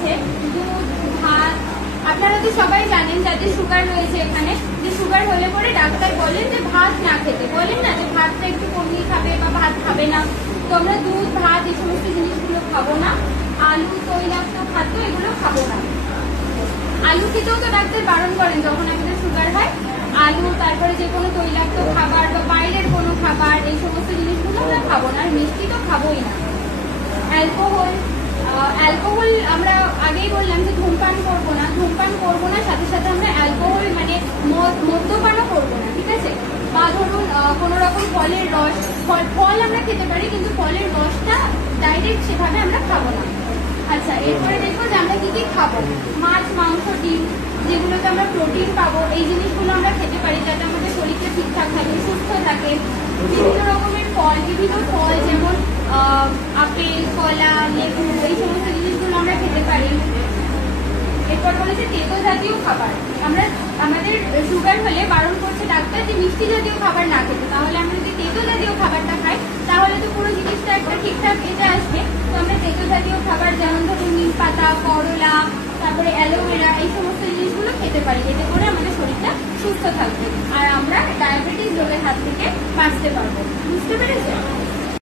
হচ্ছে দুধ, ভাত। আপনারা তো সবাই জানেন যাদের সুগার রয়েছে এখানে, যে সুগার হলে পরে ডাক্তার বলেন যে ভাত না খেতে, বলেন না যে ভাতটা একটু কমিয়ে খাবে বা ভাত খাবে না। তো আমরা দুধ, ভাত এই সমস্ত জিনিসগুলো খাবো না। আলু, তৈলাক্ত খাদ্য এগুলো খাবো না। আলু খেতেও তো ডাক্তার বারণ করেন যখন আমাদের সুগার হয়। আলু, তারপরে যে কোনো তৈলাক্ত খাবার বা বাইরের কোনো খাবার, এই সমস্ত জিনিসগুলো আমরা খাবো না। আর মিষ্টি তো খাবোই না। অ্যালকোহল, অ্যালকোহল আমরা আগেই বললাম যে ধূমপান করবো না। ধূমপান করবো না, সাথে সাথে আমরা অ্যালকোহল মানে মদ্যপানও করবো না, ঠিক আছে। বা ধরুন কোনো রকম ফলের রস, ফল আমরা খেতে পারি, কিন্তু ফলের রসটা ডাইরেক্ট সেভাবে আমরা খাবো না। আচ্ছা, এরপরে দেখবো যে আমরা কি কি খাবো। মাছ, মাংস, ডিম, যেগুলোতে আমরা প্রোটিন পাবো, এই জিনিসগুলো আমরা খেতে পারি যাতে আমাদের শরীরটা ঠিকঠাক থাকে, সুস্থ থাকে। বিভিন্ন রকমের ফল, বিভিন্ন ফল যেমন আপেল, কলা, লেবু, এই সমস্ত জিনিসগুলো আমরা খেতে পারি। এরপর বলেছে তেতো জাতীয় খাবার। আমরা আমাদের সুগার হলে বারণ করছে ডাক্তার যে মিষ্টি জাতীয় খাবার না খেতে। তাহলে আমরা যদি তেতো জাতীয় খাবারটা খাই তাহলে তো পুরো জিনিসটা একটা ঠিকঠাক এতে আসবে। তো আমরা তেতো জাতীয় খাবার যেমন ধরুন নিম পাতা, করলা, তারপরে অ্যালোভেরা, এই সমস্ত জিনিসগুলো খেতে পারি। এতে করে আমাদের শরীরটা সুস্থ থাকবে আর আমরা ডায়াবেটিস রোগের হাত থেকে বাঁচতে পারবো। বুঝতে পেরেছেন?